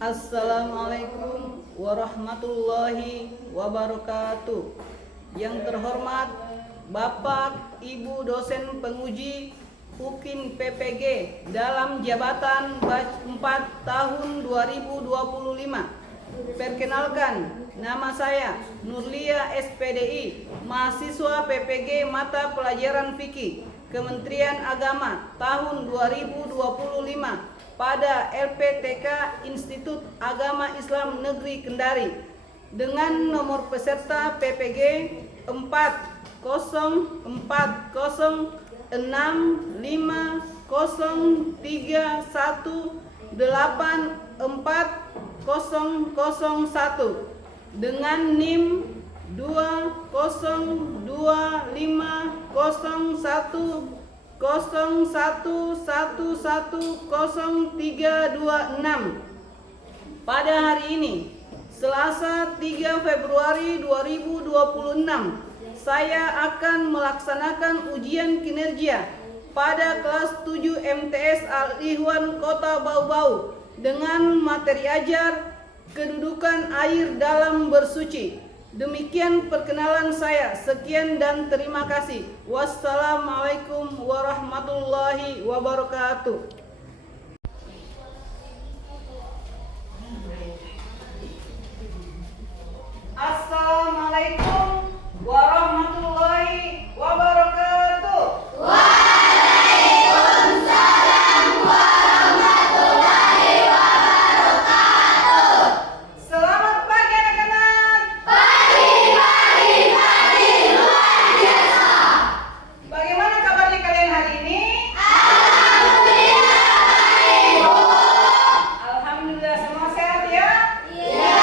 Assalamualaikum warahmatullahi wabarakatuh. Yang terhormat Bapak Ibu dosen penguji UKIN PPG dalam jabatan batch 4 tahun 2025. Perkenalkan, nama saya Nurlia SPDI, mahasiswa PPG mata pelajaran fikih Kementerian Agama tahun 2025 pada LPTK Institut Agama Islam Negeri Kendari dengan nomor peserta PPG 404663184001 dengan NIM 20250111036. Pada hari ini, Selasa 3 Februari 2026, saya akan melaksanakan ujian kinerja pada kelas 7 MTS Al-Ikhwan Kota Bau-Bau dengan materi ajar kedudukan air dalam bersuci. Demikian perkenalan saya. Sekian dan terima kasih. Wassalamualaikum warahmatullahi wabarakatuh. Assalamualaikum warahmatullahi wabarakatuh. Waalaikumsalam warahmatullahi wabarakatuh. Selamat pagi anak-anak. Pagi luar biasa. Bagaimana kabarnya kalian hari ini? Alhamdulillah baik, Bu. Alhamdulillah, semua sehat ya? Iya.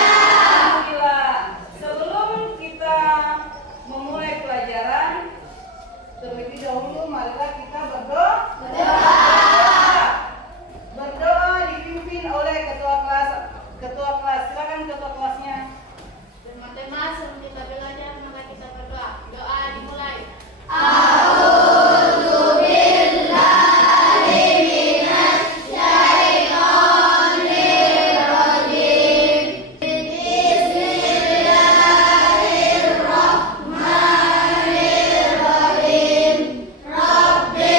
Alhamdulillah. Sebelum kita memulai pelajaran, terlebih dahulu marilah kita berdoa. Berdoa dipimpin oleh ketua kelas. Silakan ketua kelasnya. Teman-teman, sebelum kita belajar, maka kita berdoa. Doa dimulai. Bismillahirrahmanirrahim. Rabbil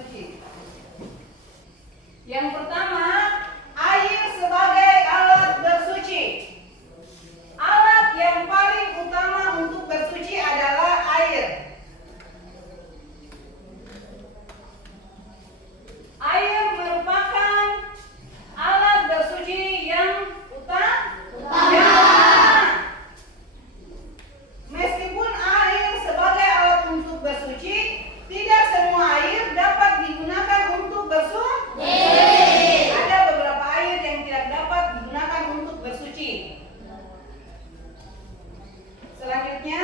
bersuci. Yang pertama, air sebagai alat bersuci. Alat yang paling utama untuk bersuci adalah air. Air merupakan alat bersuci yang utama. Meskipun air sebagai alat untuk bersuci, tidak semua air dapat digunakan untuk bersuci. Ada beberapa air yang tidak dapat digunakan untuk bersuci. Selanjutnya,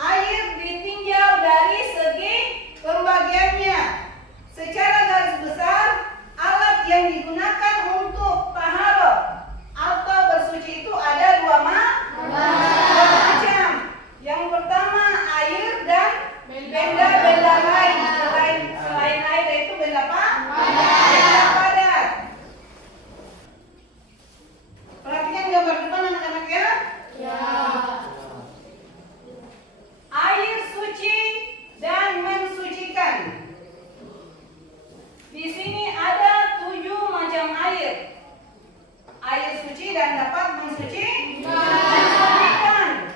air ditinjau dari segi pembagiannya. Secara garis besar, alat yang digunakan untuk taharah atau bersuci itu ada dua macam. Yang pertama, air dan benda-benda lain. Selain air itu benda apa? Benda padat. Perhatikan gambar depan anak-anak ya. Air suci dan mensucikan. Di sini ada 7 macam air. Air suci dan dapat mensucikan.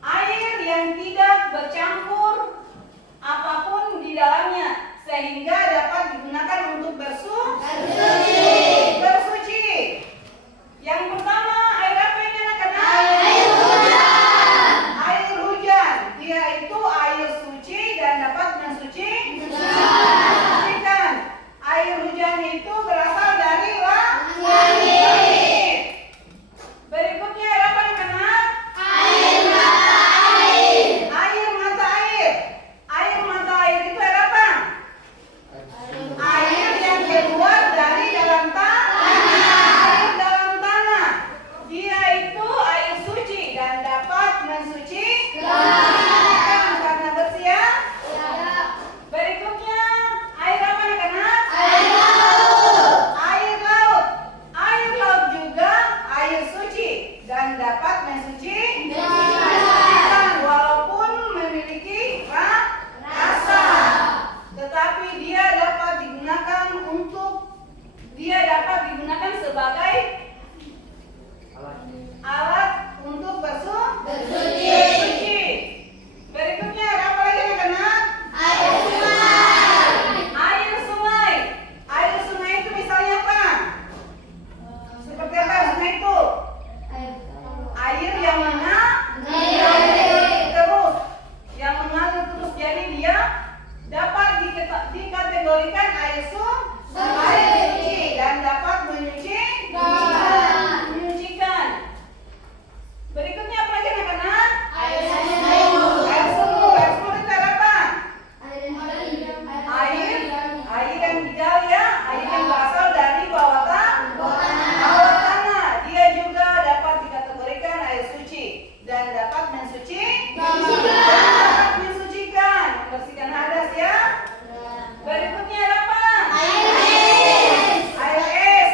Air yang tidak bercampur apapun di dalamnya sehingga dapat digunakan untuk bersuci. Yang pertama, air apa ini anak-anak? Air hujan. Dia itu air suci dan dapat mensucikan. Air hujan itu berasal dari langit. Berikutnya air apa anak-anak? Air mata air. Air mata air itu air apa? Air yang keluar dari dalam tanah. Dia itu air suci dan dapat mensucikan karena bersih ya. Berikutnya air apa anak-anak? Air laut. Air laut juga air suci dan dapat mensucikan walaupun memiliki rasa. Tetapi dia dapat digunakan sebagai alat untuk bersuci. Berikutnya apa lagi anak-anak? Air sungai. Air sungai itu misalnya apa? Seperti apa sungai itu? Air yang mengalir terus. Jadi dia dapat dikategorikan air suci dan dapat menyucikan. Berikutnya apa lagi anak-anak? Air sumur. Air sumur itu air apa? Air yang digali ya, air yang berasal dari bawah tanah. Dia juga dapat dikategorikan air suci dan dapat mensucikan, membersihkan hadas ya. Berikutnya air apa? Air es.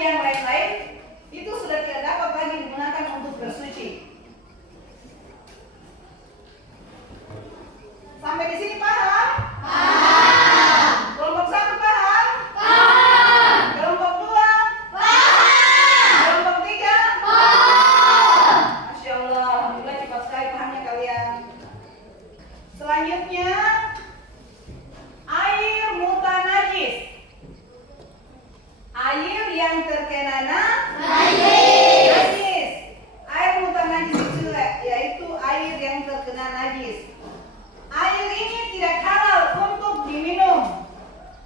yang lain-lain itu sudah tidak dapat lagi digunakan untuk bersuci. Sampai di sini paham? Paham. Kelompok 1 paham? Paham. Kelompok 2? Paham. Kelompok 3? Paham. Masya Allah, alhamdulillah cepat sekali pahamnya kalian. Selanjutnya, air mutanajis. Air yang terkena najis. Air mutanajis itu yaitu air yang terkena najis. Air ini tidak halal untuk diminum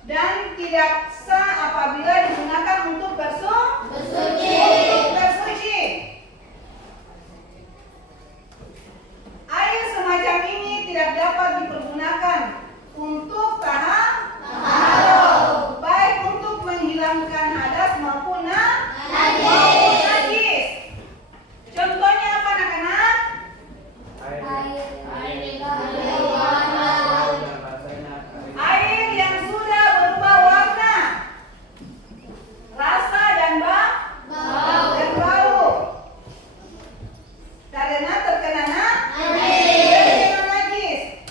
dan tidak sah apabila digunakan untuk bersuci. Air semacam ini tidak dapat dipergunakan untuk taharah, baik untuk menghilangkan hadas maupun najis. Contohnya apa anak-anak? Air yang sudah berubah warna, rasa dan bau karena terkena najis.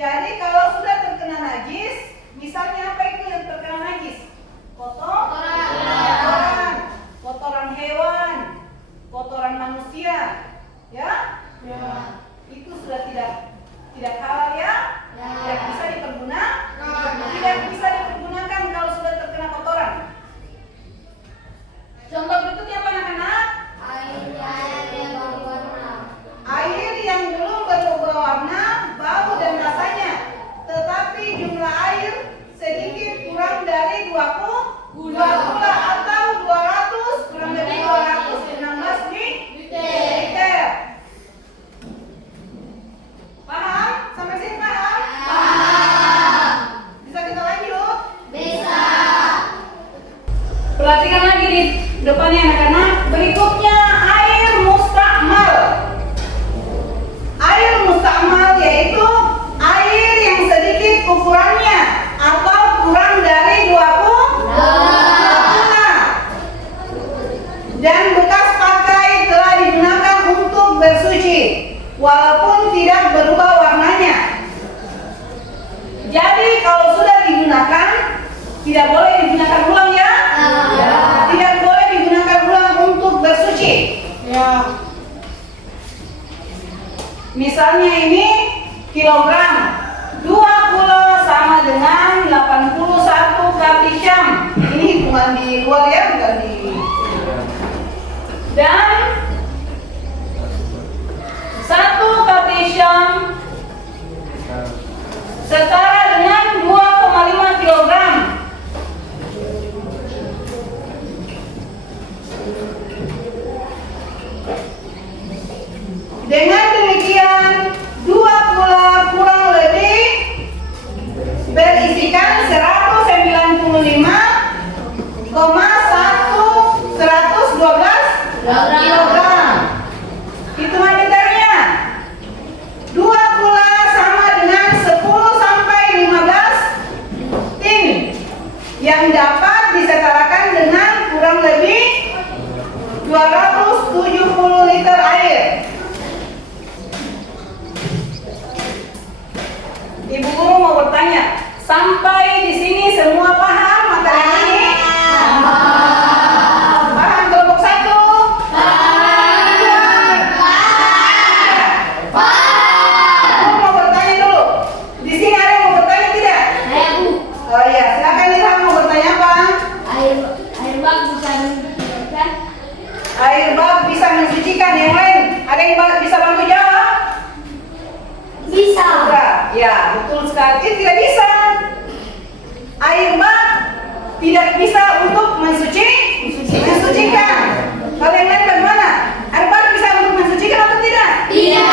Jadi kalau sudah terkena najis, misalnya apa itu yang terkena najis? Kotoran hewan, kotoran manusia, ya? Itu sudah tidak halal ya? Tidak bisa dipergunakan kalau sudah terkena kotoran. Contoh berikutnya apa anak-anak? Air yang belum berubah warna, bau dan rasanya, tetapi jumlah air sedikit kurang dari 20 gula atau 200 kurang lebih 216 liter. Paham? Sampai sini paham? Bisa kita lanjut? Bisa. Perhatikan lagi di depannya anak-anak. Berikutnya air mustakmal. Air mustakmal yaitu air yang sedikit ukurannya atau kurang dari 20 dan bekas pakai telah digunakan untuk bersuci walaupun tidak berubah warnanya. Jadi kalau sudah digunakan tidak boleh digunakan ulang ya? Tidak boleh digunakan ulang untuk bersuci. Misalnya ini kilogram, 2 kilo sama dengan 81 katisyam. Ini hitungan di luar ya, bukan di. Dan 1 katisyam setara dengan 2,5 kilogram. Dengan demikian, 2 kula kurang lebih berisikan 195,112 kilogram. Hitungan detailnya, 2 kula sama dengan 10 sampai 15 tin yang dapat disetarakan dengan kurang lebih 270 liter air. Ibu guru mau bertanya, sampai di sini semua paham materi ini? Paham kelompok 1? Aku mau bertanya dulu. Di sini ada yang mau bertanya tidak? Oh iya, silakan Ilham, mau bertanya apa? Air bak bisa mensucikan. Yang lain, ada yang bisa bantu jawab? Bisa. Ya, betul sekali. Tidak bisa. Air bak tidak bisa untuk mensucikan. Kalau yang lain bagaimana? Air bak bisa untuk mensucikan atau tidak? Tidak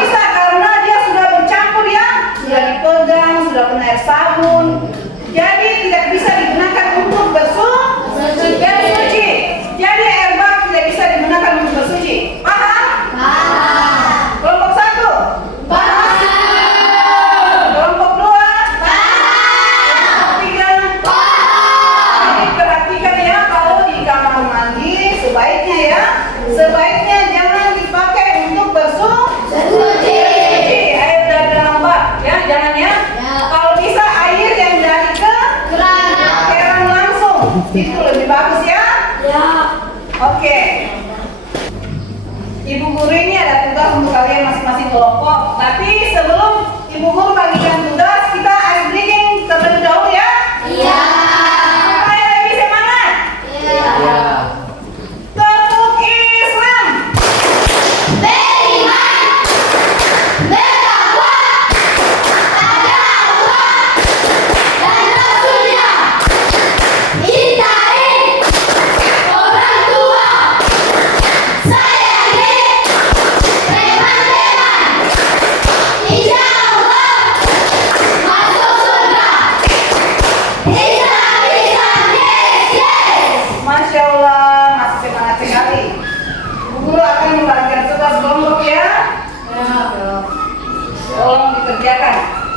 bisa karena dia sudah bercampur ya, sudah dipegang, sudah kena air sabun. Jadi tidak bisa digunakan untuk bersuci. Jadi air bak tidak bisa digunakan untuk bersuci. Paham? Kelompok 1? Kelompok 2? Kelompok 3? Itu lebih bagus ya. Ya. Oke. Ibu guru ini ada tugas untuk kalian masing-masing kelompok. Tapi sebelum ibu guru bagikan tugas, kita ice breaking terlebih dahulu ya. Iya. Supaya lebih semangat. Iya. Tepuk Islam. Beriman, bertakwa, pada Allah dan Rasulnya. Cintai orang tua, sayangi teman-teman. Insya Allah masuk surga. Islam, Islam, yes, yes. Masya Allah, masih semangat sekali. Ibu guru akan membagikan tugas kelompok ya. Tolong dikerjakan.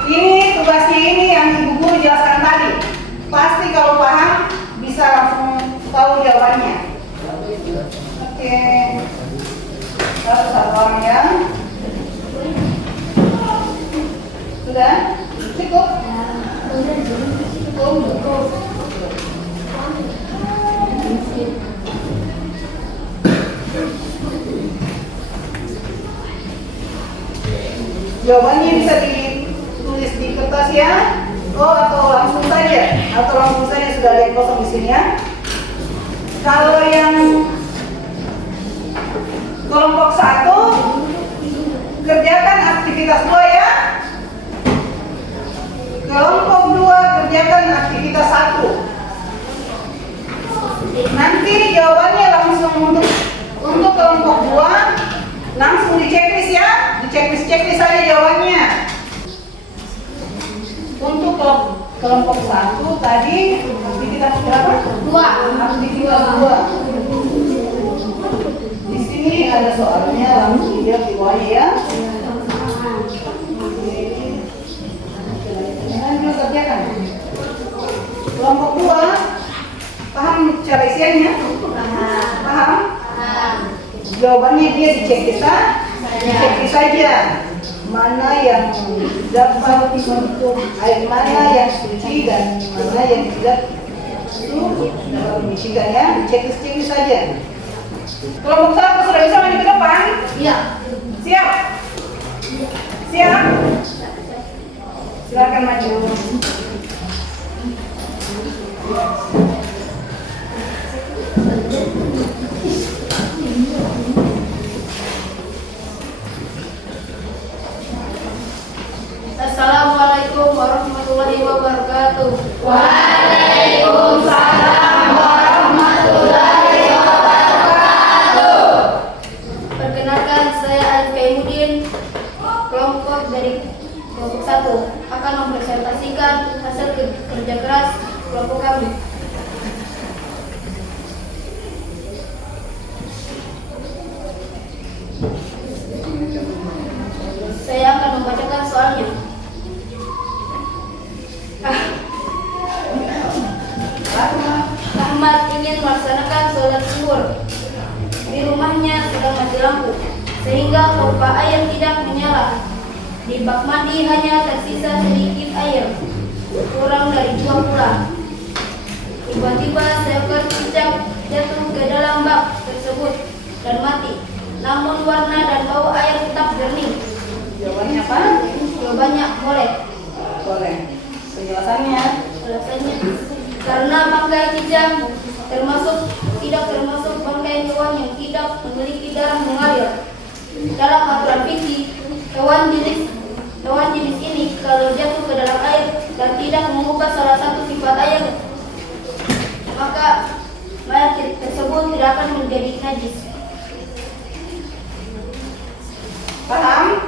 Ini tugasnya ini yang ibu guru jelaskan tadi. Pasti kalau paham bisa langsung tahu jawabannya. Oke. Satu orang ya. Sudah? Cukup? Cukup. Jawabannya bisa ditulis di kertas ya. Atau langsung saja sudah ada yang kosong di sini ya. Kalau yang kelompok 1 kerjakan aktivitas 2 ya. Kelompok 2 kerjakan aktivitas 1. Nanti jawabannya langsung untuk kelompok 2 langsung di checklist ya. Di checklist saja jawabannya. Untuk kelompok 1 tadi aktivitas berapa? 2. Aktivitas 2. Di sini ada soalnya, langsung dilihat di bawahnya ya. Jangan kerjakan. Kelompok 2 paham cara isiannya? Paham? Jawabannya dia di checklist saja. Mana yang dapat untuk air, mana yang suci dan mana yang tidak dapat dibersihkan ya. Checklist saja. Kelompok 1 sudah bisa maju ke depan? Iya. Siap? Siap? Silakan maju. Assalamualaikum warahmatullahi wabarakatuh. Waalaikumsalam warahmatullahi wabarakatuh. Perkenalkan, saya Alif Kaimuddin, kelompok dari kelompok 1 akan mempresentasikan hasil kerja keras kelompok kami. Saya akan membacakan soalnya. Ahmad ingin melaksanakan sholat zuhur. Di rumahnya sedang mati lampu, sehingga pompa air tidak menyala. Di bak mandi hanya tersisa sedikit air, kurang dari 2 bulan. Tiba-tiba seekor cicak jatuh ke dalam bak tersebut dan mati. Namun warna dan bau air tetap jernih. Jawabannya apa? Jawabannya boleh. Boleh. Penjelasannya? Alasannya karena bangkai cicak tidak termasuk bangkai hewan yang tidak memiliki darah mengalir. Dalam aturan fikih, hewan jenis ini kalau jatuh ke dalam air dan tidak mengubah salah satu sifat air, maka mayat tersebut tidak akan menjadi najis. Paham?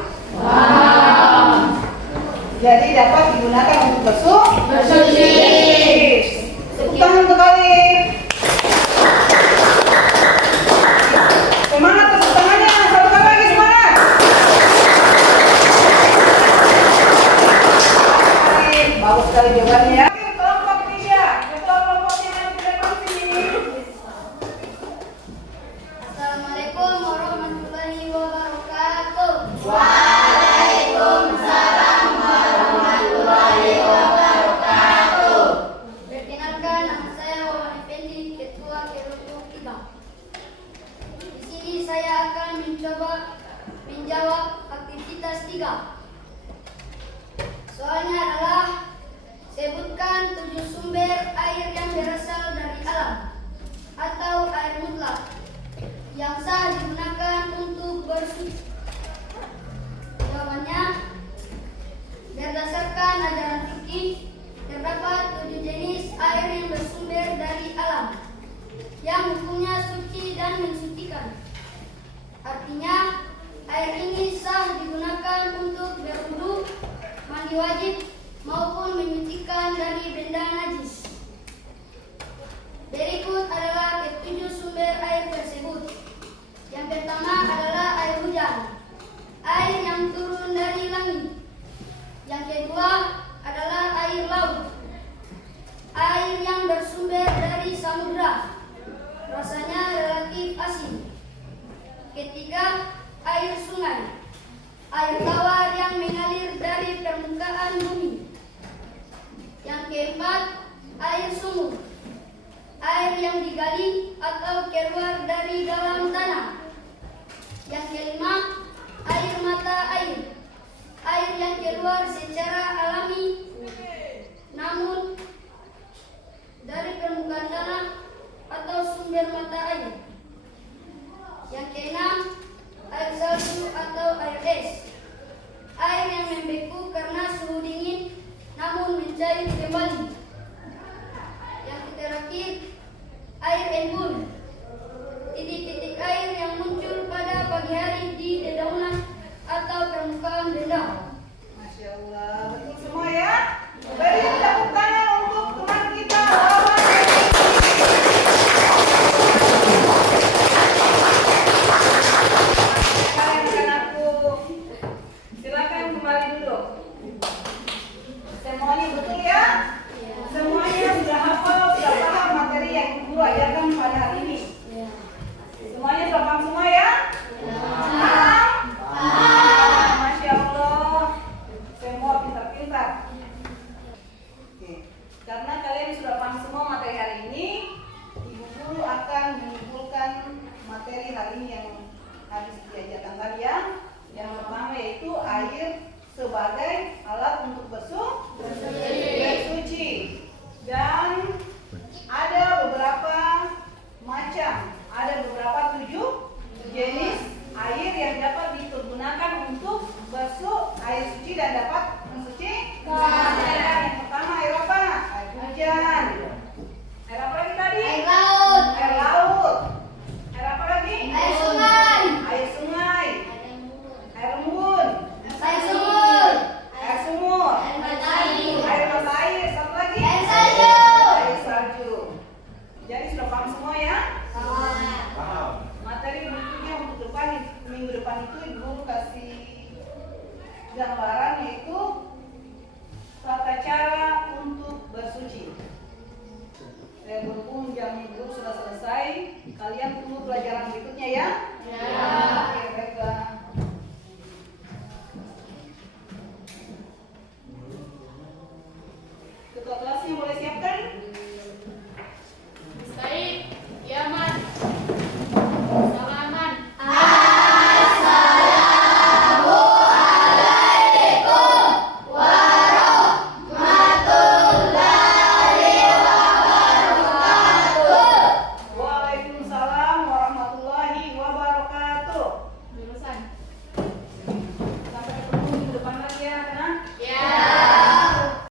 Jadi dapat digunakan untuk bersuci. Tepuk tangan untuk kalian. Semangat tepuk tangannya. Satu kali lagi semangat. Bagus sekali jawabannya. Kelompok 3. Ketua kelompoknya yang tidak pasti. Assalamualaikum warahmatullahi wabarakatuh. Waalaikumsalam warahmatullahi wabarakatuh. Perkenalkan, nama saya Wawan Effendi menyebutkan 7 sumber air yang berasal dari alam atau air mutlak yang sah digunakan untuk bersuci. Jawabannya, berdasarkan ajaran fikih, terdapat 7 jenis air yang bersumber dari alam yang hukumnya suci dan mensucikan. Artinya, air ini sah digunakan untuk berwudu, mandi wajib, maupun menyucikan dari benda najis. Berikut adalah ke-7 sumber air tersebut. Yang pertama adalah air hujan, air yang turun dari langit. Yang kedua adalah air laut, air yang bersumber dari samudra, rasanya relatif asin. Ketiga, air sungai, air tawar yang mengalir dari permukaan bumi. Yang keempat, air sumur, air yang digali atau keluar dari dalam tanah. Yang kelima, air mata air, air yang keluar secara alami namun dari permukaan tanah atau sumber mata air. Yang keenam, air salju atau air es, air yang membeku karena suhu dingin namun mencair kembali. Yang terakhir, air embun, titik-titik air yang muncul pada pagi hari di dedaunan atau permukaan benda. Masya Allah, betul semua ya. Beri tepuk tangan untuk teman kita Lawan. Anak-anakku, silakan kembali duduk. Semuanya betul ya? Semuanya sudah hafal, sudah paham materi yang guru ajarkan pada hari ini. Semuanya sudah paham semua ya? Paham? Masya Allah, semua pintar-pintar. Oke. Karena kalian sudah paham semua materi hari ini, ibu guru akan menyimpulkan materi hari ini yang habis diajarkan tadi ya. Yang pertama yaitu air sebagai alat untuk